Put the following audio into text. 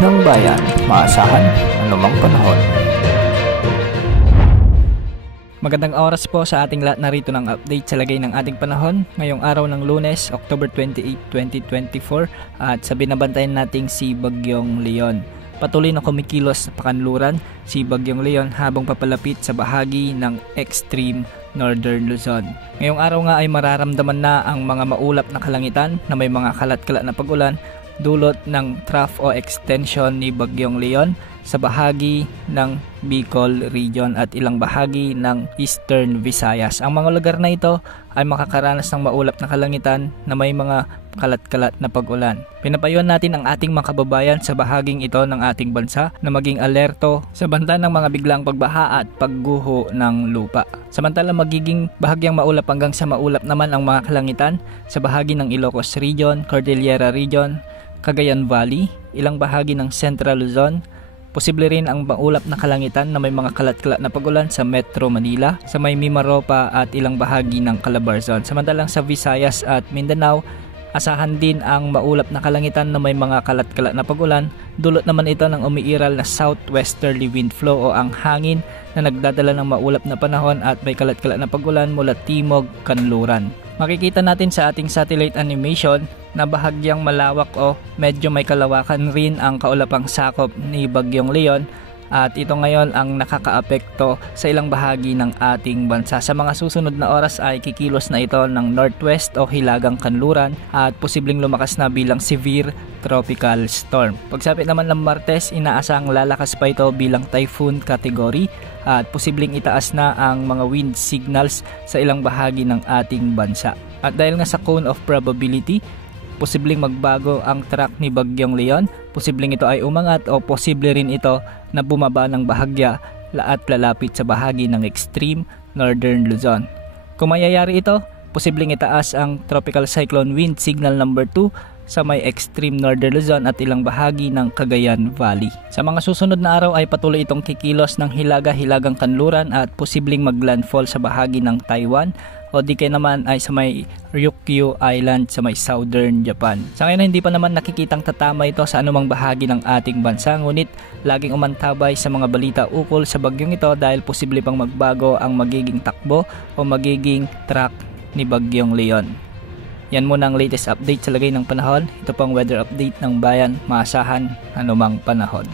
ng bayan, maasahan anumang panahon. Magandang oras po sa ating lahat, narito ng update sa lagay ng ating panahon ngayong araw ng Lunes, October 28, 2024 at sa binabantayan nating si Bagyong Leon. Patuloy na kumikilos sa pakanluran si Bagyong Leon habang papalapit sa bahagi ng extreme Northern Luzon. Ngayong araw nga ay mararamdaman na ang mga maulap na kalangitan na may mga kalat-kalat na pag-ulan dulot ng trough o extension ni Bagyong Leon sa bahagi ng Bicol region at ilang bahagi ng Eastern Visayas. Ang mga lugar na ito ay makakaranas ng maulap na kalangitan na may mga kalat-kalat na pag-ulan. Pinapayuhan natin ang ating mga kababayan sa bahaging ito ng ating bansa na maging alerto sa banta ng mga biglang pagbaha at pagguho ng lupa. Samantala magiging bahagyang maulap hanggang sa maulap naman ang mga kalangitan sa bahagi ng Ilocos Region, Cordillera Region, Cagayan Valley, ilang bahagi ng Central Luzon. Posible rin ang maulap na kalangitan na may mga kalat-kalat na pag-ulan sa Metro Manila, sa may Mimaropa at ilang bahagi ng Calabarzon. Samantalang sa Visayas at Mindanao, asahan din ang maulap na kalangitan na may mga kalat-kalat na pag-ulan. Dulot naman ito ng umiiral na southwesterly wind flow o ang hangin na nagdadala ng maulap na panahon at may kalat-kalat na pag-ulan mula timog kanluran. Makikita natin sa ating satellite animation na bahagyang malawak o medyo may kalawakan rin ang kaulapang sakop ni Bagyong Leon at ito ngayon ang nakakaapekto sa ilang bahagi ng ating bansa. Sa mga susunod na oras ay kikilos na ito ng northwest o hilagang kanluran at posibleng lumakas na bilang severe tropical storm. Pagsapit naman ng Martes, inaasang lalakas pa ito bilang typhoon category at posibleng itaas na ang mga wind signals sa ilang bahagi ng ating bansa. At dahil nga sa cone of probability, posibleng magbago ang track ni Bagyong Leon, posibleng ito ay umangat o posible rin ito na bumaba ng bahagya at lalapit sa bahagi ng extreme Northern Luzon. Kung mayayari ito, posibleng itaas ang tropical cyclone wind signal number 2 sa may extreme Northern Luzon at ilang bahagi ng Cagayan Valley. Sa mga susunod na araw ay patuloy itong kikilos ng hilagang kanluran at posibleng maglandfall sa bahagi ng Taiwan o di kaya naman ay sa may Ryukyu Island sa may southern Japan. Sa ngayon hindi pa naman nakikitang tatama ito sa anumang bahagi ng ating bansa, ngunit laging umantabay sa mga balita ukol sa bagyong ito dahil posible pang magbago ang magiging takbo o magiging track ni Bagyong Leon. Yan muna ang latest update sa lagay ng panahon. Ito pang weather update ng bayan, maasahan anumang panahon.